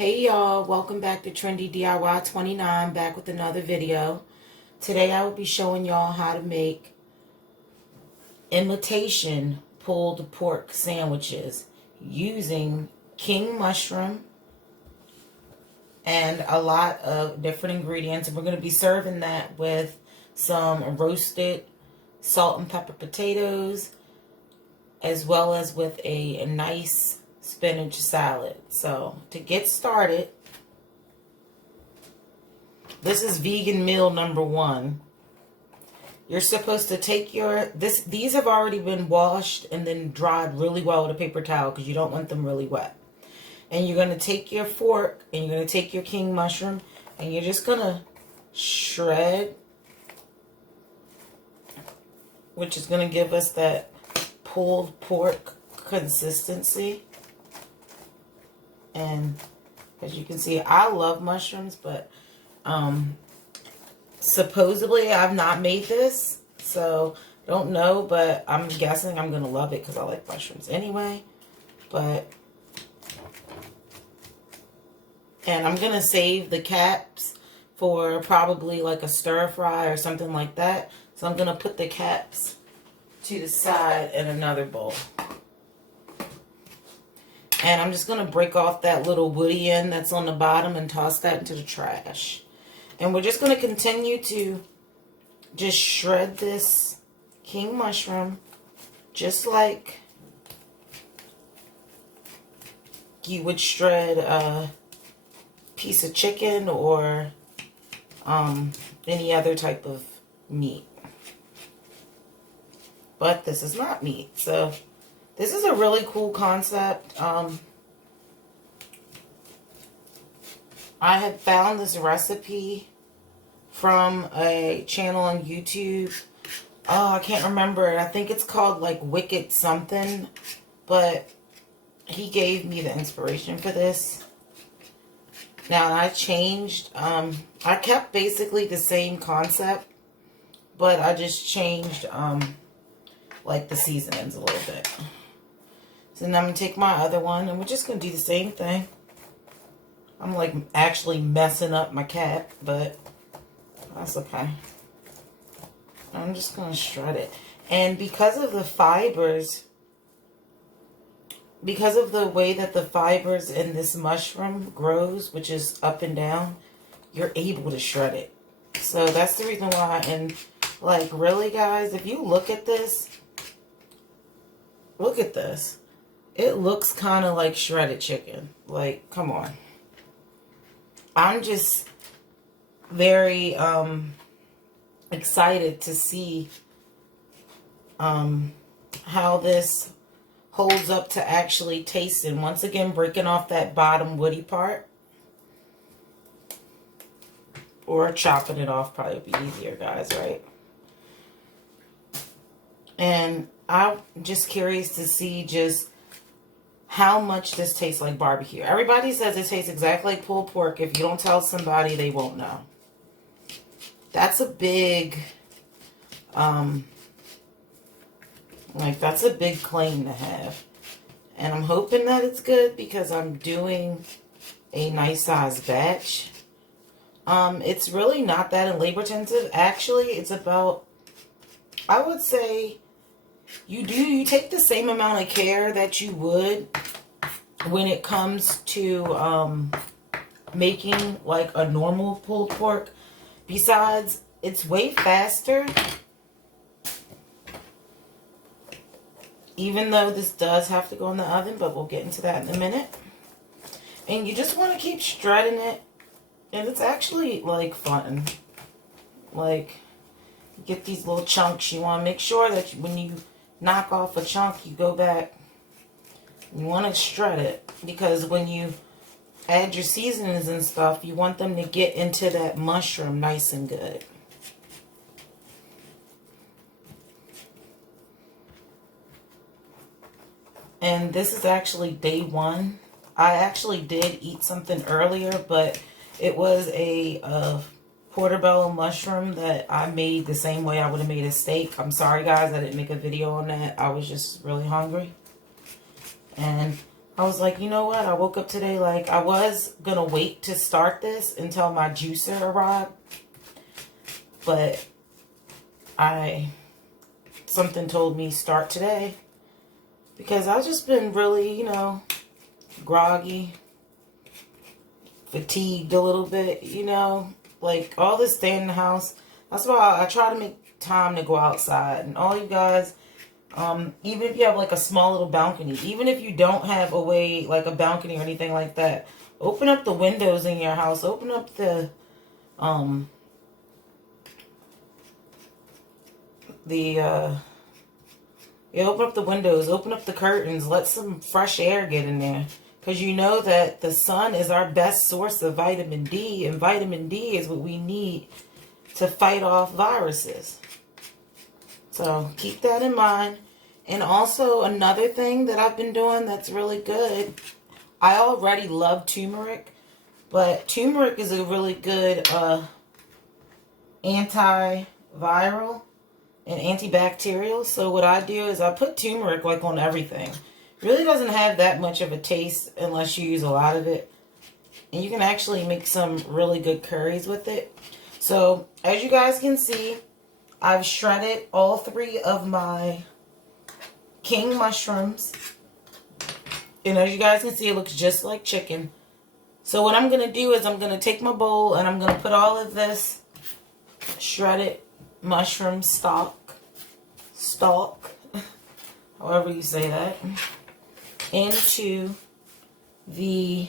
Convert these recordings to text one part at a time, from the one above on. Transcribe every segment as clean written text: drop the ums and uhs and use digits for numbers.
Hey y'all, welcome back to Trendy DIY 29, back with another video. Today I will be showing y'all how to make imitation pulled pork sandwiches using king mushroom and a lot of different ingredients. And we're going to be serving that with some roasted salt and pepper potatoes, as well as with a nice spinach salad. So to get started, this is vegan meal number 1. You're supposed to take these have already been washed and then dried really well with a paper towel because you don't want them really wet. And you're going to take your fork and you're going to take your king mushroom and you're just going to shred, which is going to give us that pulled pork consistency. And as you can see, I love mushrooms, but supposedly I've not made this, so don't know, but I'm guessing I'm gonna love it because I like mushrooms anyway. And I'm gonna save the caps for probably like a stir fry or something like that. So I'm gonna put the caps to the side in another bowl. And I'm just going to break off that little woody end that's on the bottom and toss that into the trash. And we're just going to continue to just shred this king mushroom just like you would shred a piece of chicken or any other type of meat. But this is not meat, so this is a really cool concept. I had found this recipe from a channel on YouTube. Oh, I can't remember it. I think it's called like Wicked something. But he gave me the inspiration for this. Now I changed. I kept basically the same concept, but I just changed like the seasonings a little bit. So now I'm going to take my other one, and we're just going to do the same thing. I'm like actually messing up my cap, but that's okay. I'm just going to shred it. And because of the fibers, because of the way that the fibers in this mushroom grows, which is up and down, you're able to shred it. So that's the reason why. And like, really guys, if you look at this, look at this. It looks kind of like shredded chicken. Like, come on. I'm just very excited to see how this holds up to actually tasting. Once again, breaking off that bottom woody part. Or chopping it off probably would be easier, guys, right? And I'm just curious to see just how much this tastes like barbecue. Everybody says it tastes exactly like pulled pork. If you don't tell somebody, they won't know. That's a big, that's a big claim to have. And I'm hoping that it's good because I'm doing a nice size batch. It's really not that labor intensive. Actually, it's about, I would say, you take the same amount of care that you would when it comes to making like a normal pulled pork. Besides, it's way faster. Even though this does have to go in the oven, but we'll get into that in a minute. And you just want to keep shredding it. And it's actually like fun. Like, you get these little chunks. You want to make sure that when you knock off a chunk, you go back. You want to shred it because when you add your seasonings and stuff, you want them to get into that mushroom nice and good. And this is actually day 1. I actually did eat something earlier, but it was a portobello mushroom that I made the same way I would have made a steak. I'm sorry guys, I didn't make a video on that. I was just really hungry. And I was like, you know what? I woke up today like I was going to wait to start this until my juicer arrived. But something told me start today. Because I've just been really, you know, groggy, fatigued a little bit, you know. Like all this staying in the house. That's why I try to make time to go outside. And all you guys, even if you have like a small little balcony, even if you don't have a way, like a balcony or anything like that, open up the windows in your house. Open up the open up the windows, open up the curtains, let some fresh air get in there. Because you know that the sun is our best source of vitamin D, and vitamin D is what we need to fight off viruses. So keep that in mind. And also another thing that I've been doing that's really good, I already love turmeric, but turmeric is a really good antiviral and antibacterial. So what I do is I put turmeric like on everything. It really doesn't have that much of a taste unless you use a lot of it. And you can actually make some really good curries with it. So as you guys can see, I've shredded all 3 of my king mushrooms. And as you guys can see, it looks just like chicken. So what I'm going to do is I'm going to take my bowl and I'm going to put all of this shredded mushroom stalk, however you say that, into the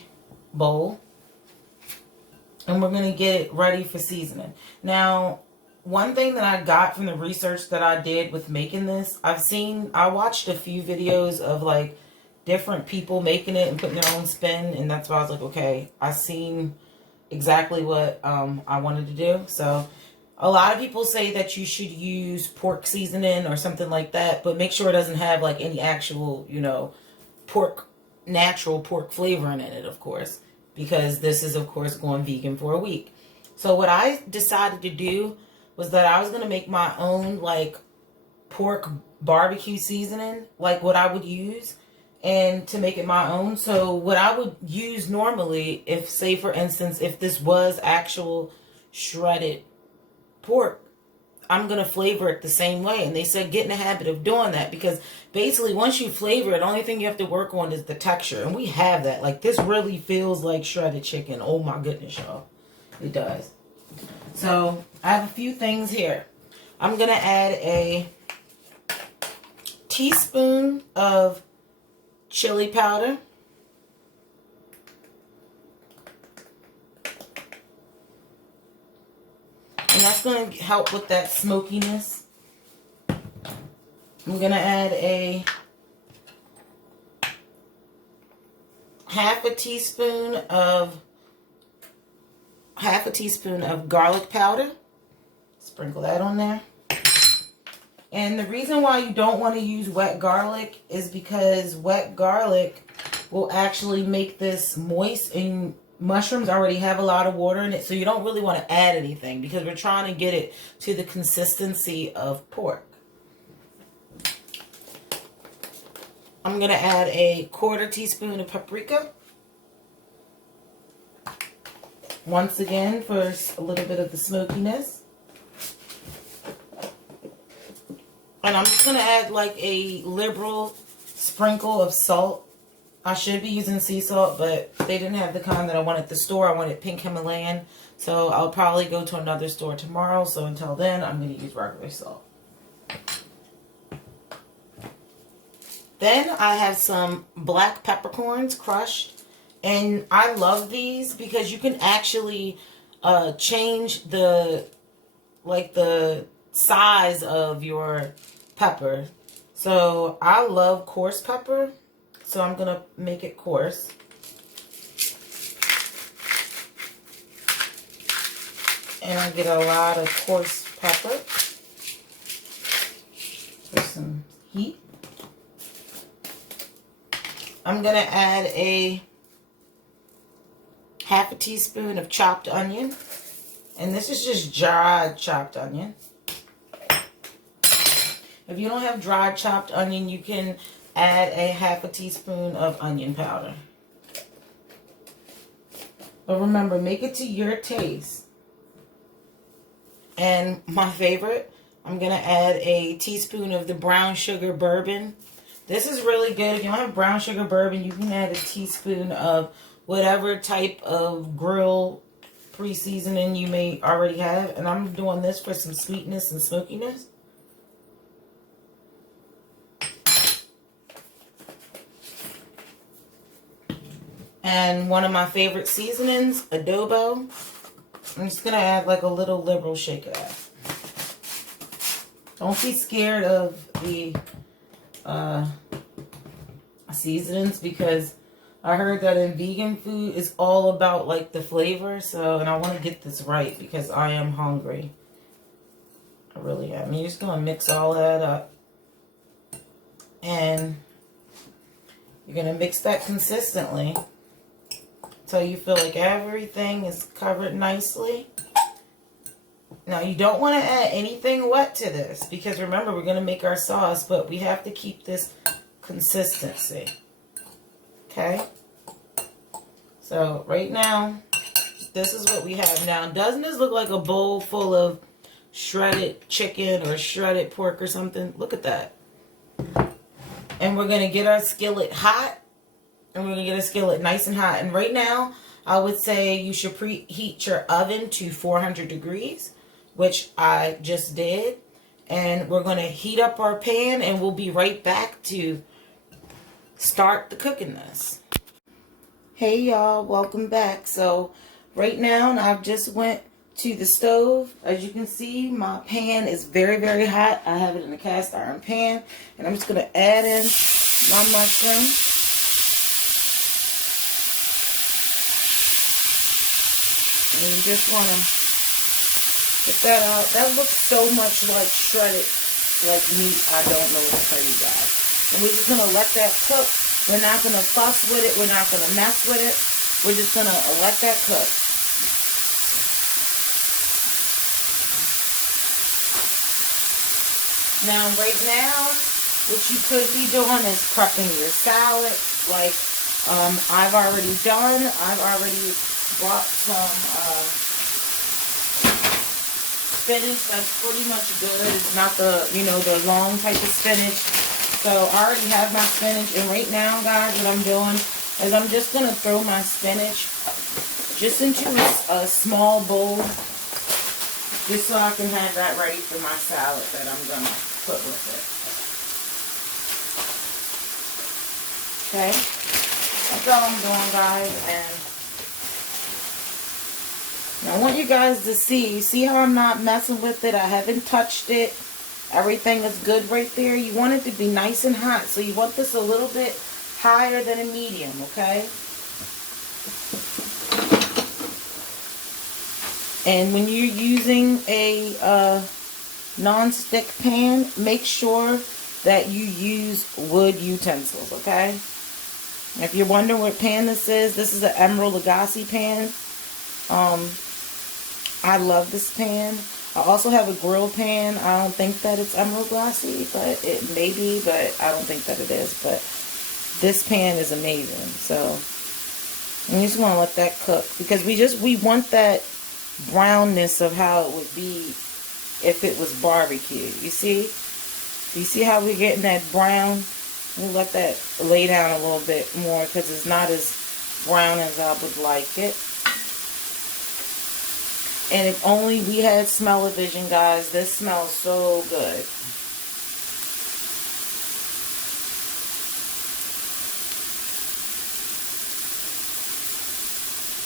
bowl. And we're going to get it ready for seasoning. Now, one thing that I got from the research that I did with making this, I watched a few videos of like different people making it and putting their own spin. And that's why I was like, okay, I seen exactly what I wanted to do. So a lot of people say that you should use pork seasoning or something like that, but make sure it doesn't have like any actual, you know, natural pork flavoring in it, of course, because this is, of course, going vegan for a week. So what I decided to do was that I was going to make my own like pork barbecue seasoning, like what I would use, and to make it my own. So what I would use normally, if say for instance, if this was actual shredded pork, I'm going to flavor it the same way. And they said get in the habit of doing that, because basically once you flavor it, the only thing you have to work on is the texture. And we have that. Like this really feels like shredded chicken. Oh my goodness, y'all. It does. So I have a few things here. I'm going to add a teaspoon of chili powder. And that's going to help with that smokiness. I'm going to add a half a teaspoon of garlic powder. Sprinkle that on there. And the reason why you don't want to use wet garlic is because wet garlic will actually make this moist, and mushrooms already have a lot of water in it, so you don't really want to add anything because we're trying to get it to the consistency of pork. I'm going to add a 1/4 teaspoon of paprika. Once again, for a little bit of the smokiness. And I'm just going to add like a liberal sprinkle of salt. I should be using sea salt, but they didn't have the kind that I wanted at the store. I wanted pink Himalayan. So I'll probably go to another store tomorrow. So until then, I'm going to use regular salt. Then I have some black peppercorns crushed. And I love these because you can actually change the size of your pepper. So I love coarse pepper. So I'm going to make it coarse. And I get a lot of coarse pepper for some heat. I'm going to add a half a teaspoon of chopped onion. And this is just dried chopped onion. If you don't have dried chopped onion, you can add a half a teaspoon of onion powder. But remember, make it to your taste. And my favorite, I'm going to add a teaspoon of the brown sugar bourbon. This is really good. If you don't have brown sugar bourbon, you can add a teaspoon of whatever type of grill pre-seasoning you may already have. And I'm doing this for some sweetness and smokiness. And one of my favorite seasonings, adobo. I'm just going to add like a little liberal shake of that. Don't be scared of the seasonings, because I heard that in vegan food it's all about like the flavor. So, and I want to get this right because I am hungry. I really am. You're just going to mix all that up. And you're going to mix that consistently until you feel like everything is covered nicely. Now, you don't want to add anything wet to this because remember, we're going to make our sauce, but we have to keep this consistency. Okay? So, right now, this is what we have. Now, doesn't this look like a bowl full of shredded chicken or shredded pork or something? Look at that. And we're going to get our skillet hot. And we're going to get a skillet nice and hot. And right now, I would say you should preheat your oven to 400 degrees, which I just did. And we're going to heat up our pan, and we'll be right back to start the cooking this. Hey, y'all. Welcome back. So, right now, I've just went to the stove. As you can see, my pan is very, very hot. I have it in a cast iron pan. And I'm just going to add in my mushroom. And you just want to get that out. That looks so much like shredded, like meat. I don't know what to tell you guys. And we're just going to let that cook. We're not going to fuss with it. We're not going to mess with it. We're just going to let that cook. Now, right now, what you could be doing is prepping your salad. Like I've already done. I've already bought some spinach that's pretty much good. It's not the, the long type of spinach. So I already have my spinach. And right now, guys, what I'm doing is I'm just going to throw my spinach just into a small bowl, just so I can have that ready for my salad that I'm going to put with it. Okay? That's all I'm doing, guys. And now I want you guys to see how I'm not messing with it. I haven't touched it. Everything is good right there. You want it to be nice and hot. So you want this a little bit higher than a medium, okay? And when you're using a non-stick pan, make sure that you use wood utensils, okay? If you're wondering what pan this is an Emerald Lagasse pan. I love this pan. I also have a grill pan. I don't think that it's Emerald Lagasse, but it may be, but I don't think that it is. But this pan is amazing. So you just want to let that cook because we want that brownness of how it would be if it was barbecue. You see? You see how we're getting that brown? We'll let that lay down a little bit more because it's not as brown as I would like it. And if only we had smell-o-vision, guys. This smells so good.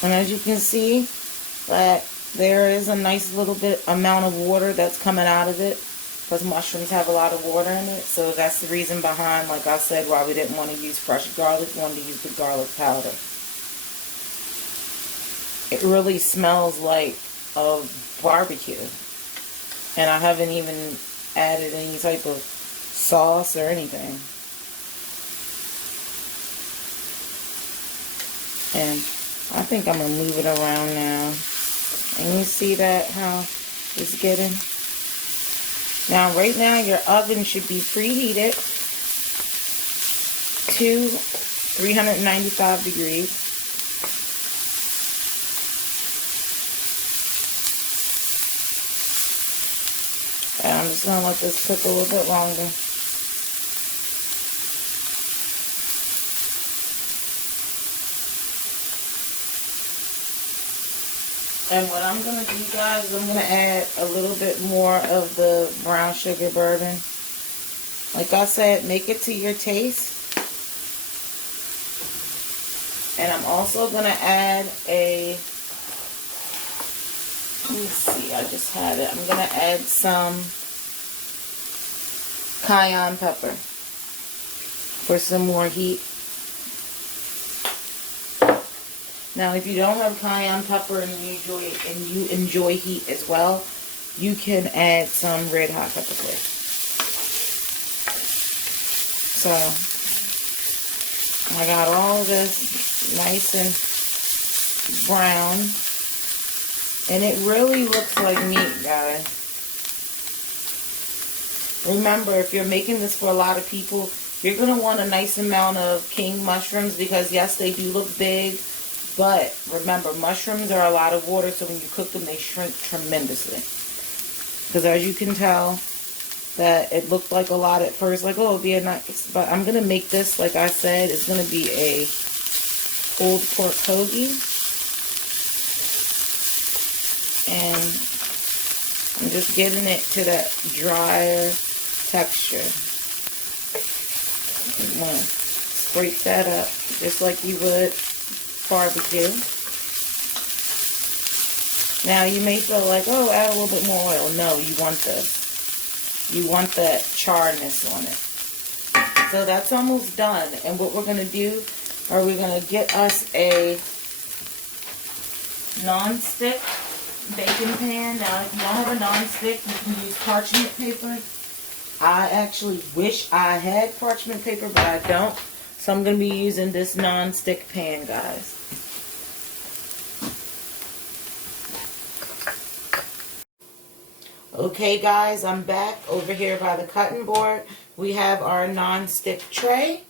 And as you can see, that there is a nice little bit amount of water that's coming out of it. Because mushrooms have a lot of water in it. So that's the reason behind, like I said, why we didn't want to use fresh garlic. We wanted to use the garlic powder. It really smells like of barbecue, and I haven't even added any type of sauce or anything. And I think I'm gonna move it around now, and you see that how it's getting. Now right now your oven should be preheated, to 395 degrees. And I'm just going to let this cook a little bit longer. And what I'm going to do, guys, is I'm going to add a little bit more of the brown sugar bourbon. Like I said, make it to your taste. And I'm also going to add a, let me see, I just had it. I'm going to add some cayenne pepper for some more heat. Now, if you don't have cayenne pepper and you enjoy heat as well, you can add some red hot pepper flakes. So, I got all of this nice and brown, and it really looks like meat, guys. Remember, if you're making this for a lot of people, you're going to want a nice amount of king mushrooms because, yes, they do look big. But remember, mushrooms are a lot of water, so when you cook them, they shrink tremendously. Because as you can tell, that it looked like a lot at first, like, oh, it'll be a nice, but I'm going to make this, like I said, it's going to be a pulled pork hoagie. And I'm just getting it to that drier texture. You want to scrape that up just like you would barbecue. Now you may feel like, oh, add a little bit more oil. No, you want this. You want that charness on it. So that's almost done. And what we're going to do, are we're going to get us a non-stick baking pan. Now, if you don't have a non-stick, you can use parchment paper. I actually wish I had parchment paper, but I don't. So I'm going to be using this non-stick pan, guys. Okay, guys, I'm back over here by the cutting board. We have our non-stick tray.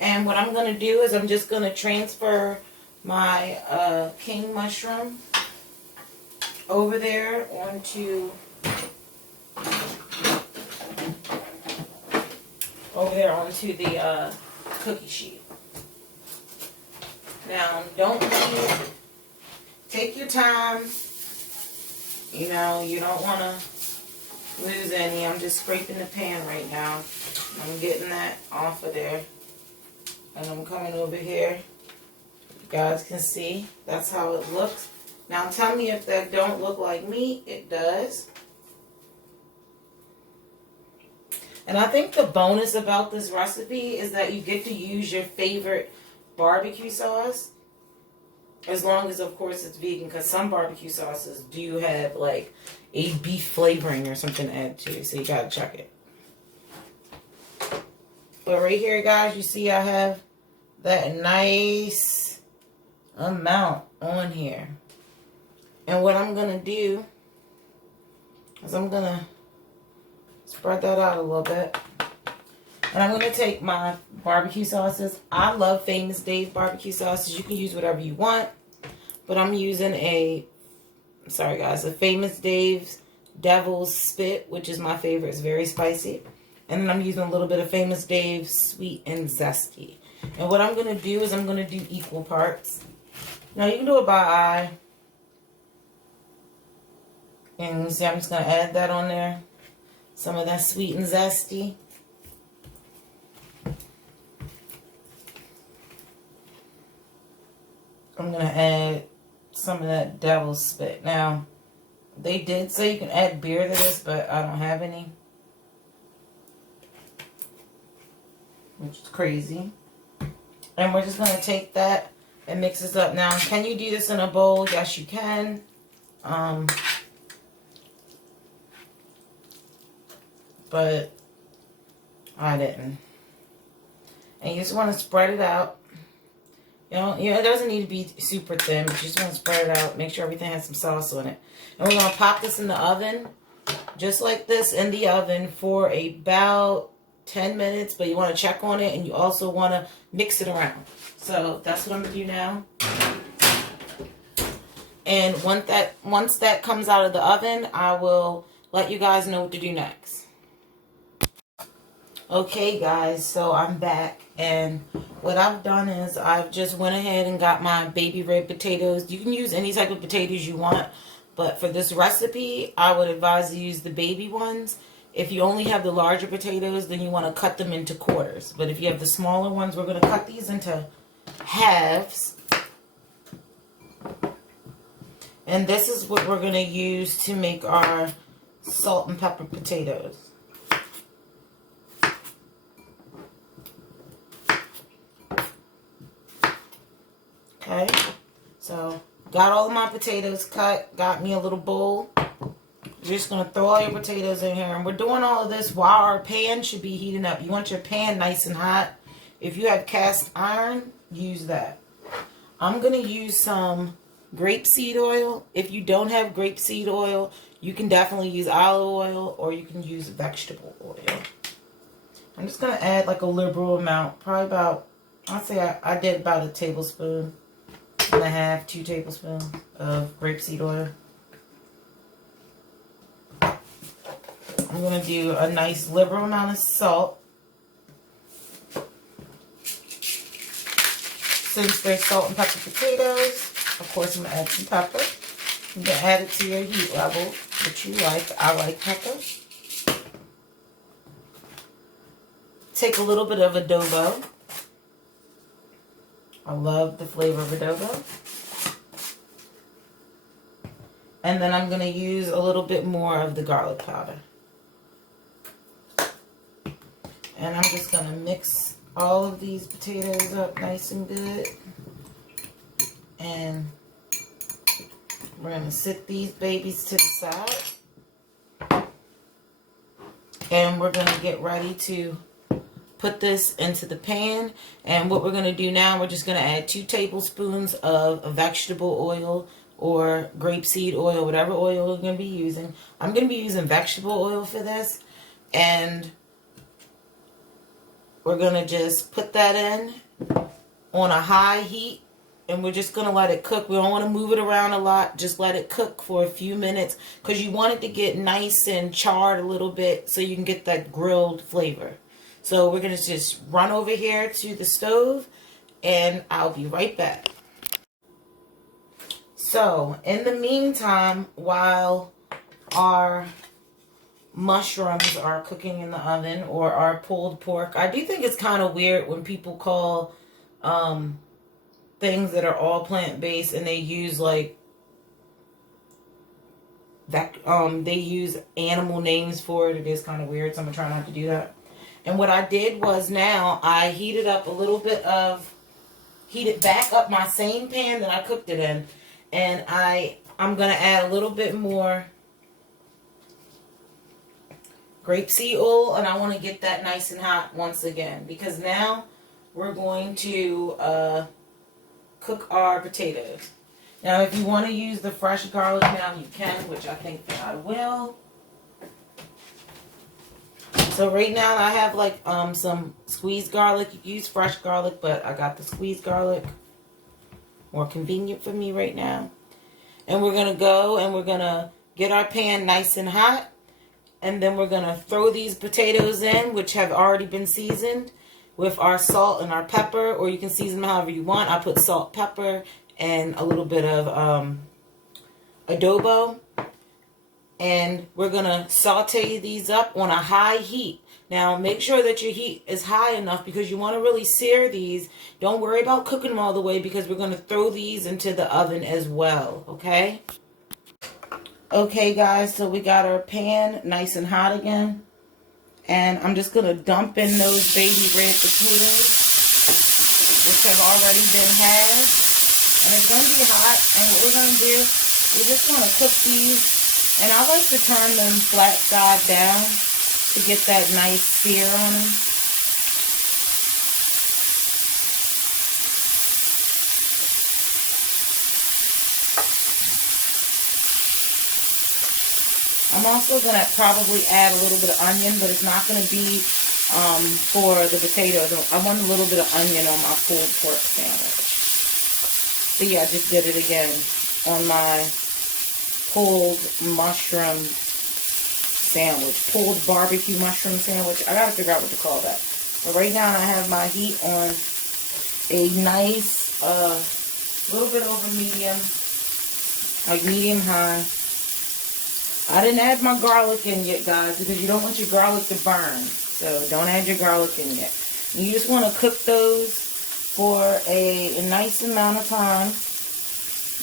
And what I'm going to do is I'm just going to transfer my king mushroom over there onto the cookie sheet. Now, don't leave. Take your time. You know, you don't want to lose any. I'm just scraping the pan right now. I'm getting that off of there. And I'm coming over here. You guys can see. That's how it looks. Now, tell me if that don't look like meat. It does. And I think the bonus about this recipe is that you get to use your favorite barbecue sauce. As long as, of course, it's vegan. Because some barbecue sauces do have, like, a beef flavoring or something to add to. So you got to check it. But right here, guys, you see I have that nice amount on here. And what I'm going to do is I'm going to spread that out a little bit. And I'm going to take my barbecue sauces. I love Famous Dave barbecue sauces. You can use whatever you want. But I'm using a Famous Dave's Devil's Spit, which is my favorite. It's very spicy. And then I'm using a little bit of Famous Dave's Sweet and Zesty. And what I'm going to do is I'm going to do equal parts. Now, you can do it by eye. And you see, I'm just going to add that on there. Some of that Sweet and Zesty. I'm going to add some of that Devil's Spit. Now, they did say you can add beer to this, but I don't have any. Which is crazy. And we're just going to take that and mix this up. Now, can you do this in a bowl? Yes, you can. But I didn't. And you just want to spread it out. You know, it doesn't need to be super thin, but you just want to spread it out. Make sure everything has some sauce on it. And we're going to pop this in the oven, just like this, in the oven for about 10 minutes, but you want to check on it, and you also want to mix it around. So that's what I'm going to do now. And once that comes out of the oven, I will let you guys know what to do next. Okay guys, so I'm back, and what I've done is I've just went ahead and got my baby red potatoes. You can use any type of potatoes you want, but for this recipe, I would advise to use the baby ones. If you only have the larger potatoes, then you want to cut them into quarters. But if you have the smaller ones, we're going to cut these into halves. And this is what we're going to use to make our salt and pepper potatoes. Okay, so got all of my potatoes cut, got me a little bowl. You're just going to throw all your potatoes in here. And we're doing all of this while our pan should be heating up. You want your pan nice and hot. If you have cast iron, use that. I'm going to use some grapeseed oil. If you don't have grapeseed oil, you can definitely use olive oil, or you can use vegetable oil. I'm just going to add like a liberal amount. Probably about, I'd say I did about a tablespoon and a half, 2 tablespoons of grapeseed oil. I'm going to do a nice liberal amount of salt. Since they're salt and pepper potatoes, of course I'm going to add some pepper. You can add it to your heat level that you like. I like pepper. Take a little bit of adobo. I love the flavor of adobo. And then I'm going to use a little bit more of the garlic powder. And I'm just going to mix all of these potatoes up nice and good. And we're going to sit these babies to the side. And we're going to get ready to put this into the pan. And what we're going to do now, we're just going to add 2 tablespoons of vegetable oil or grapeseed oil, whatever oil you're going to be using. I'm going to be using vegetable oil for this. And we're going to just put that in on a high heat, and we're just going to let it cook. We don't want to move it around a lot. Just let it cook for a few minutes, because you want it to get nice and charred a little bit so you can get that grilled flavor. So we're going to just run over here to the stove, and I'll be right back. So in the meantime, while our mushrooms are cooking in the oven, or our pulled pork. I do think it's kind of weird when people call things that are all plant-based and they use like that they use animal names for it. It is kind of weird, so I'm gonna try not to do that. And what I did was, now I heated up a little bit of, heated back up my same pan that I cooked it in, and I'm gonna add a little bit more grapeseed oil, and I want to get that nice and hot once again, because now we're going to cook our potatoes. Now if you want to use the fresh garlic now, you can, which I think that I will. So right now I have like some squeezed garlic. You can use fresh garlic, but I got the squeezed garlic. More convenient for me right now. And we're going to go and we're going to get our pan nice and hot. And then we're going to throw these potatoes in, which have already been seasoned with our salt and our pepper, or you can season them however you want. I put salt, pepper, and a little bit of adobo. And we're going to saute these up on a high heat. Now, make sure that your heat is high enough, because you want to really sear these. Don't worry about cooking them all the way, because we're going to throw these into the oven as well, okay? Okay guys, so we got our pan nice and hot again, and I'm just going to dump in those baby red potatoes, which have already been halved, and it's going to be hot. And what we're going to do, we're just going to cook these, and I like to turn them flat side down to get that nice sear on them. I'm also going to probably add a little bit of onion, but it's not going to be for the potatoes. I want a little bit of onion on my pulled pork sandwich. See, I just did it again on my pulled mushroom sandwich. Pulled barbecue mushroom sandwich. I gotta figure out what to call that. But right now I have my heat on a nice, little bit over medium, like medium high. I didn't add my garlic in yet, guys, because you don't want your garlic to burn. So don't add your garlic in yet. You just want to cook those for a nice amount of time.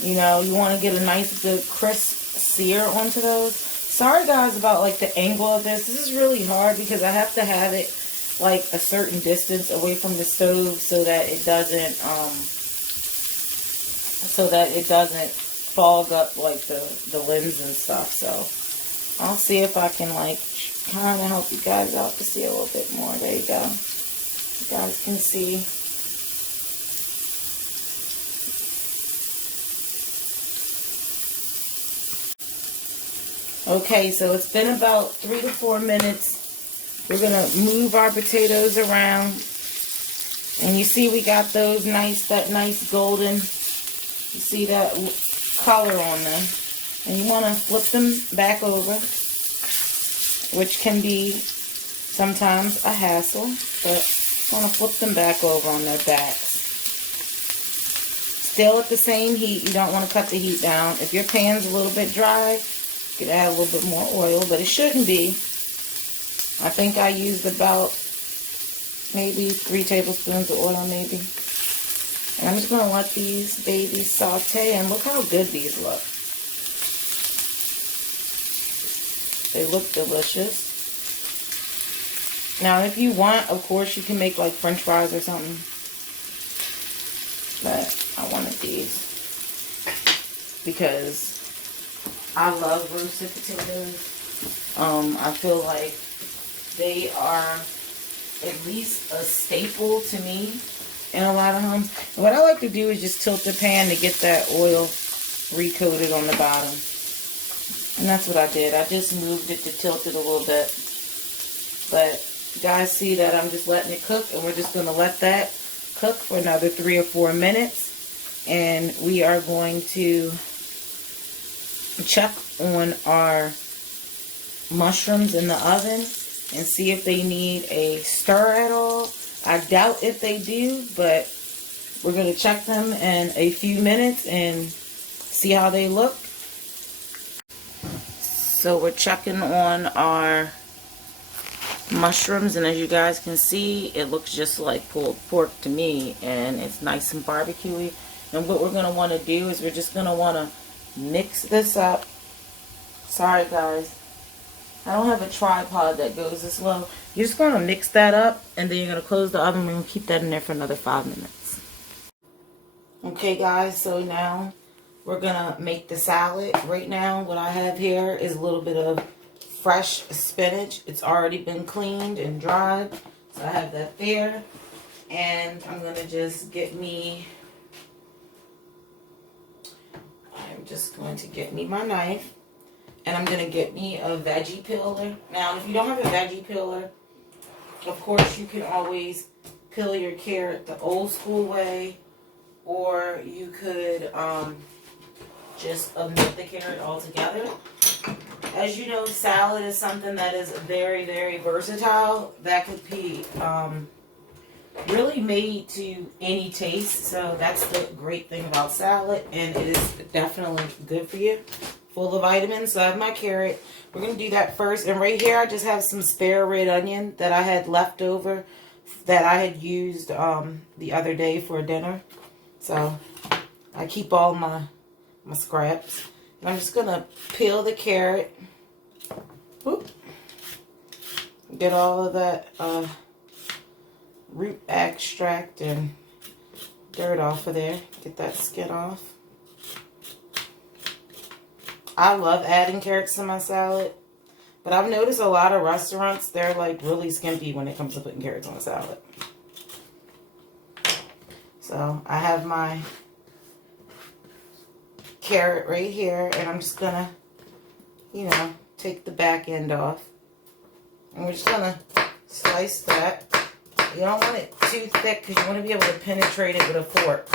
You know, you want to get a nice good crisp sear onto those. Sorry, guys, about like the angle of this. This is really hard because I have to have it like a certain distance away from the stove so that it doesn't fog up like the lens and stuff. So I'll see if I can like kind of help you guys out to see a little bit more. There you go. You guys can see. Okay, so it's been about 3 to 4 minutes. We're going to move our potatoes around. And you see we got those that nice golden, you see that color on them. And you want to flip them back over, which can be sometimes a hassle, but you want to flip them back over on their backs. Still at the same heat. You don't want to cut the heat down. If your pan's a little bit dry, you could add a little bit more oil, but it shouldn't be. I think I used about maybe 3 tablespoons of oil maybe. And I'm just going to let these babies saute, and look how good these look. They look delicious. Now, if you want, of course, you can make like French fries or something. But I wanted these because I love roasted potatoes. I feel like they are at least a staple to me in a lot of homes. And what I like to do is just tilt the pan to get that oil recoated on the bottom. And that's what I did. I just moved it to tilt it a little bit. But you guys see that I'm just letting it cook, and we're just going to let that cook for another 3 or 4 minutes. And we are going to check on our mushrooms in the oven and see if they need a stir at all. I doubt if they do, but we're going to check them in a few minutes and see how they look. So we're checking on our mushrooms, and as you guys can see, it looks just like pulled pork to me, and it's nice and barbecuey. And what we're going to want to do is we're just going to want to mix this up. Sorry guys, I don't have a tripod that goes this low. You're just going to mix that up, and then you're going to close the oven. We're going to keep that in there for another 5 minutes. Okay guys, so now we're going to make the salad. Right now what I have here is a little bit of fresh spinach. It's already been cleaned and dried. So I have that there. And I'm going to just get me, my knife. And I'm going to get me a veggie peeler. Now, if you don't have a veggie peeler, of course you can always peel your carrot the old school way. Or you could just omit the carrot altogether. As you know, salad is something that is very, very versatile. That could be really made to any taste. So that's the great thing about salad. And it is definitely good for you. Full of vitamins. So I have my carrot. We're going to do that first. And right here I just have some spare red onion that I had left over that I had used the other day for dinner. So I keep all my scraps. And I'm just going to peel the carrot. Whoop. Get all of that root extract and dirt off of there. Get that skin off. I love adding carrots to my salad. But I've noticed a lot of restaurants, they're like really skimpy when it comes to putting carrots on a salad. So I have my carrot right here, and I'm just going to, take the back end off. And we're just going to Slice that. You don't want it too thick because you want to be able to penetrate it with a fork.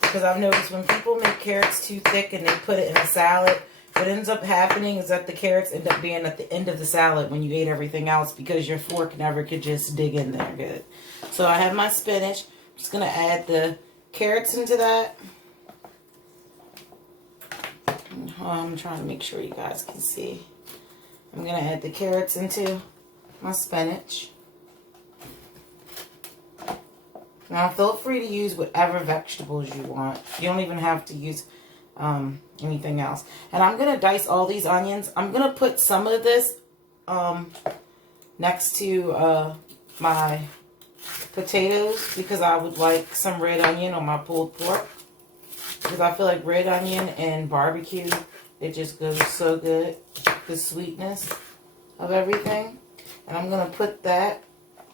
Because I've noticed when people make carrots too thick and they put it in a salad, what ends up happening is that the carrots end up being at the end of the salad when you ate everything else because your fork never could just dig in there good. So I have my spinach. I'm just going to add the carrots into that. I'm trying to make sure you guys can see. I'm going to add the carrots into my spinach. Now feel free to use whatever vegetables you want. You don't even have to use anything else. And I'm going to dice all these onions. I'm going to put some of this next to my potatoes because I would like some red onion on my pulled pork. Because I feel like red onion and barbecue, it just goes so good. The sweetness of everything. And I'm going to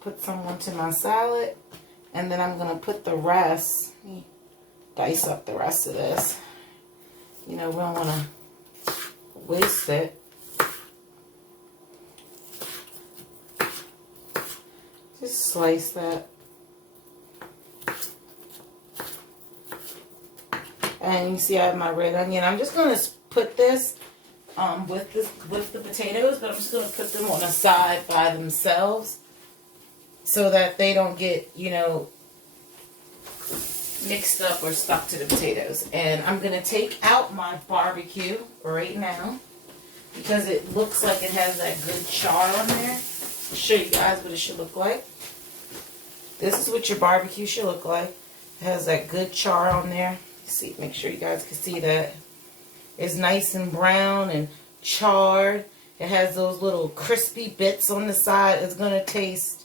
put some onto my salad. And then I'm going to put the rest, dice up the rest of this. You know, we don't want to waste it. Just slice that. And you see I have my red onion. I'm just going to put this with the potatoes, but I'm just going to put them on the side by themselves so that they don't get, you know, mixed up or stuck to the potatoes. And I'm going to take out my barbecue right now because it looks like it has that good char on there. I'll show you guys what it should look like. This is what your barbecue should look like. It has that good char on there. See, make sure you guys can see that. It's nice and brown and charred. It has those little crispy bits on the side. It's going to taste,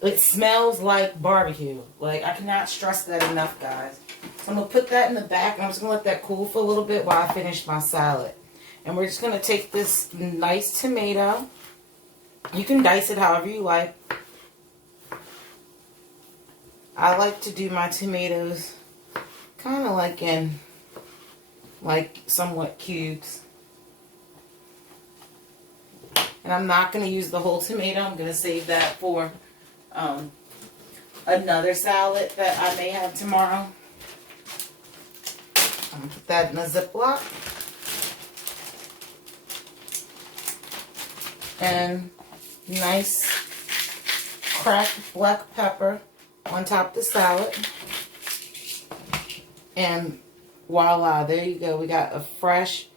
it smells like barbecue. Like, I cannot stress that enough, guys. So I'm going to put that in the back, and I'm just going to let that cool for a little bit while I finish my salad. And we're just going to take this nice tomato. You can dice it however you like. I like to do my tomatoes kind of like in, like, somewhat cubes. And I'm not going to use the whole tomato. I'm going to save that for another salad that I may have tomorrow. I'm going to put that in a Ziploc. And nice cracked black pepper on top of the salad. And voila, there you go. We got a fresh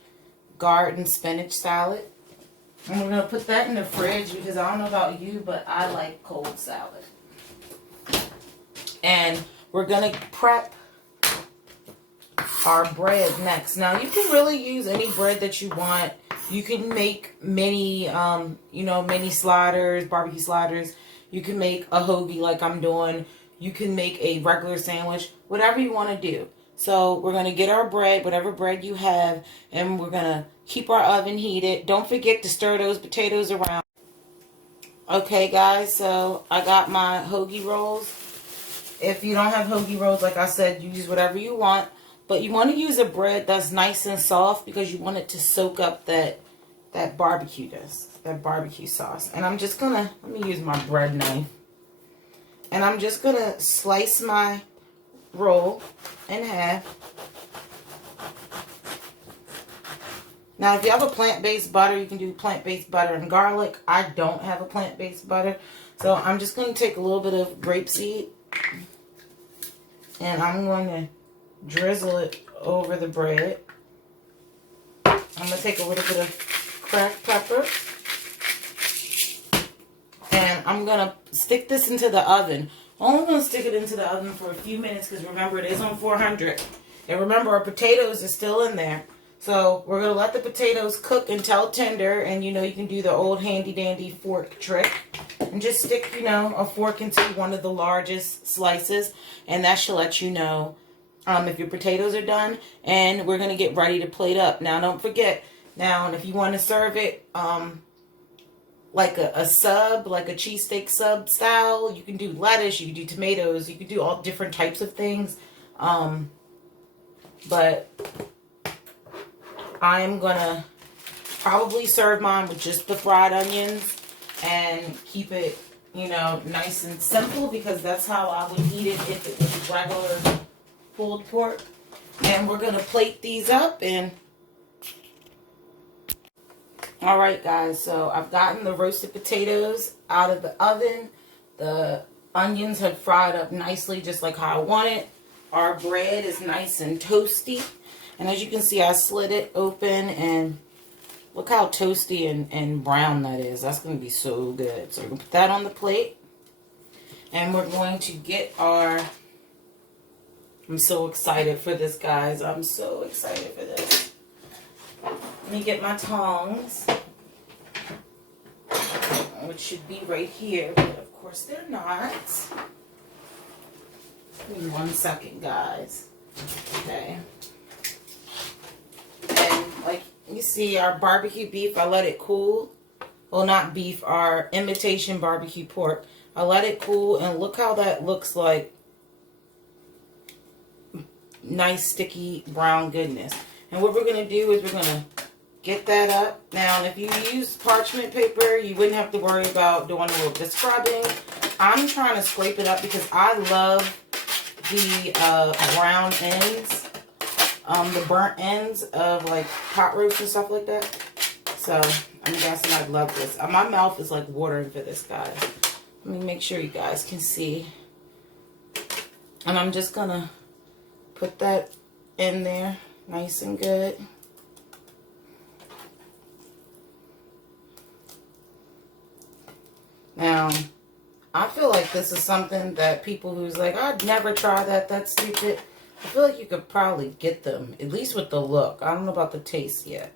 garden spinach salad. And we're going to put that in the fridge because I don't know about you, but I like cold salad. And we're going to prep our bread next. Now, you can really use any bread that you want. You can make mini, mini sliders, barbecue sliders. You can make a hoagie like I'm doing. You can make a regular sandwich, whatever you want to do. So we're going to get our bread, whatever bread you have, and we're going to keep our oven heated. Don't forget to stir those potatoes around. Okay, guys, so I got my hoagie rolls. If you don't have hoagie rolls, like I said, you use whatever you want. But you want to use a bread that's nice and soft because you want it to soak up that barbecue sauce. And I'm just going to, let me use my bread knife. And I'm just going to slice my roll in half. Now, if you have a plant-based butter, you can do plant-based butter and garlic. I don't have a plant-based butter. So I'm just going to take a little bit of grapeseed. And I'm going to drizzle it over the bread. I'm going to take a little bit of cracked pepper. And I'm going to stick this into the oven. Only going to stick it into the oven for a few minutes because remember it is on 400. And remember our potatoes are still in there. So we're going to let the potatoes cook until tender. And you can do the old handy dandy fork trick. And just stick, a fork into one of the largest slices. And that should let you know if your potatoes are done. And we're going to get ready to plate up. Now don't forget, if you want to serve it like a sub, like a cheesesteak sub style, you can do lettuce, you can do tomatoes, you can do all different types of things. But I am going to probably serve mine with just the fried onions and keep it you know, nice and simple, because that's how I would eat it if it was regular pulled pork. And we're going to plate these up. And all right, guys, so I've gotten the roasted potatoes out of the oven. The onions have fried up nicely, just like how I want it. Our bread is nice and toasty. And as you can see, I slid it open, and look how toasty and brown that is. That's going to be so good. So we're going to put that on the plate. And we're going to get our... I'm so excited for this, guys. I'm so excited for this. Let me get my tongs, which should be right here, but of course they're not. Give me 1 second, guys. Okay. And like you see, our barbecue beef, I let it cool. Well, not beef, our imitation barbecue pork. I let it cool, and look how that looks like nice sticky brown goodness. And what we're going to do is we're going to get that up. Now, if you use parchment paper, you wouldn't have to worry about doing a little bit of scrubbing. I'm trying to scrape it up because I love the brown ends, the burnt ends of like pot roast and stuff like that. So I'm guessing I'd love this. My mouth is like watering for this, guys. Let me make sure you guys can see. And I'm just gonna put that in there nice and good. Now, I feel like this is something that people who's like, I'd never try that, that's stupid. I feel like you could probably get them, at least with the look. I don't know about the taste yet.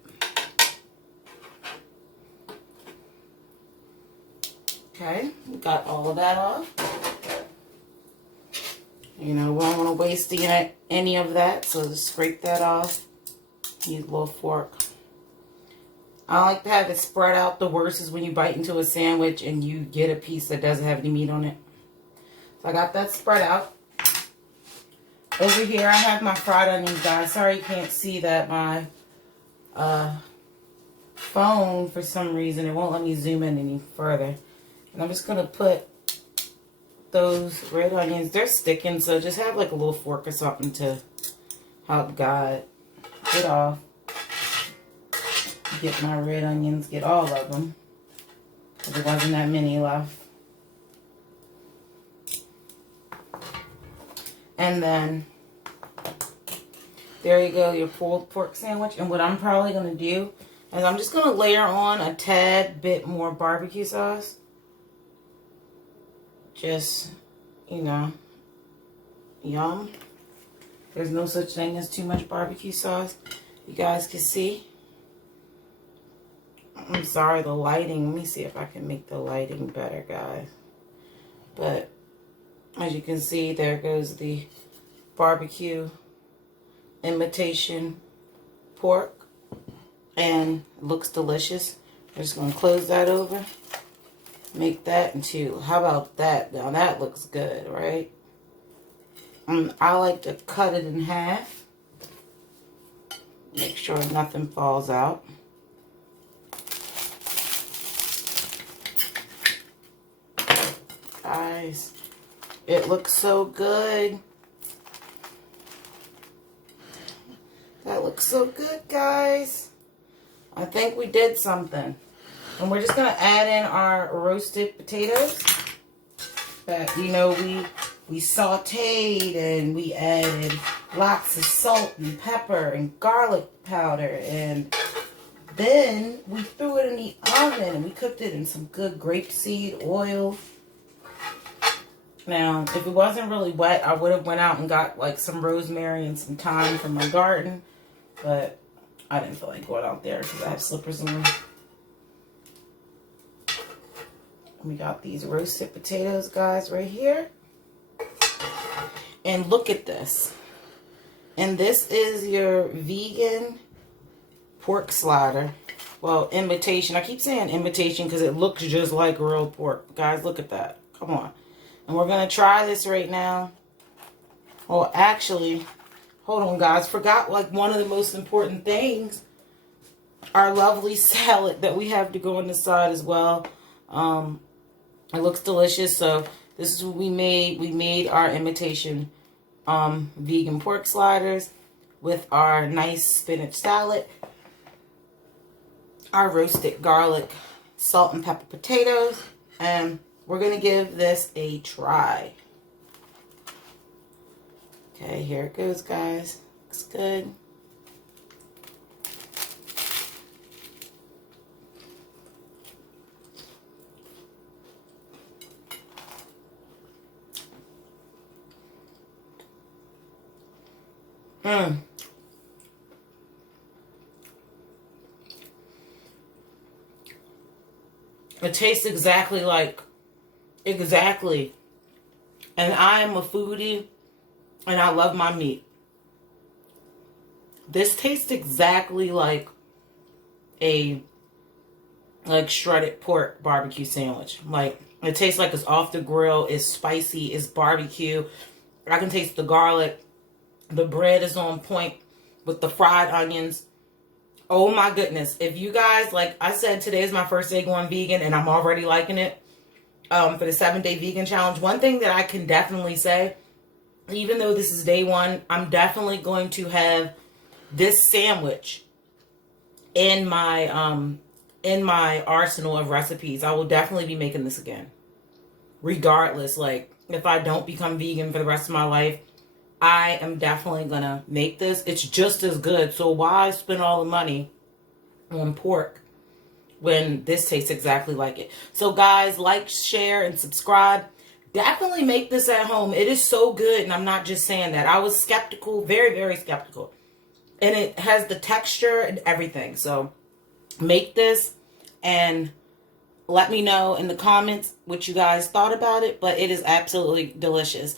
Okay, we got all of that off. You know, we don't want to waste any of that, so just scrape that off. Use a little fork. I like to have it spread out. The worst is when you bite into a sandwich and you get a piece that doesn't have any meat on it. So I got that spread out. Over here I have my fried onions, guys. Sorry you can't see that. My phone, for some reason, it won't let me zoom in any further. And I'm just going to put those red onions. They're sticking, so just have like a little fork or something to help guide it off. Get my red onions, get all of them. There wasn't that many left. And then, there you go, your pulled pork sandwich. And what I'm probably going to do is I'm just going to layer on a tad bit more barbecue sauce. Just, you know, yum. There's no such thing as too much barbecue sauce. You guys can see. I'm sorry, the lighting. Let me see if I can make the lighting better, guys. But as you can see, there goes the barbecue imitation pork. And it looks delicious. I'm just going to close that over. Make that into, how about that? Now that looks good, right? I like to cut it in half. Make sure nothing falls out. Guys, it looks so good. That looks so good, guys. I think we did something. And we're just going to add in our roasted potatoes that, you know, we sauteed, and we added lots of salt and pepper and garlic powder, and then we threw it in the oven and we cooked it in some good grapeseed oil. Now, if it wasn't really wet, I would have went out and got like some rosemary and some thyme from my garden, but I didn't feel like going out there because I have slippers on. We got these roasted potatoes, guys, right here. And look at this. And this is your vegan pork slider. Well, imitation. I keep saying imitation because it looks just like real pork. Guys, look at that. Come on. And we're going to try this right now. Well, actually, hold on, guys. Forgot like one of the most important things. Our lovely salad that we have to go on the side as well. It looks delicious. So this is what we made. We made our imitation vegan pork sliders with our nice spinach salad, our roasted garlic, salt and pepper potatoes, and we're going to give this a try. Okay, here it goes, guys. Looks good. It tastes exactly like, and I am a foodie, and I love my meat. This tastes exactly like a shredded pork barbecue sandwich. Like, it tastes like it's off the grill, it's spicy, it's barbecue. I can taste the garlic. The bread is on point with the fried onions. Oh my goodness. If you guys, like I said, today is my first day going vegan and I'm already liking it for the 7-day vegan challenge. One thing that I can definitely say, even though this is day one, I'm definitely going to have this sandwich in my arsenal of recipes. I will definitely be making this again. Regardless, like if I don't become vegan for the rest of my life, I am definitely going to make this. It's just as good. So why spend all the money on pork when this tastes exactly like it? So guys, like, share, and subscribe. Definitely make this at home. It is so good, and I'm not just saying that. I was skeptical, very, very skeptical. And it has the texture and everything. So make this and let me know in the comments what you guys thought about it. But it is absolutely delicious.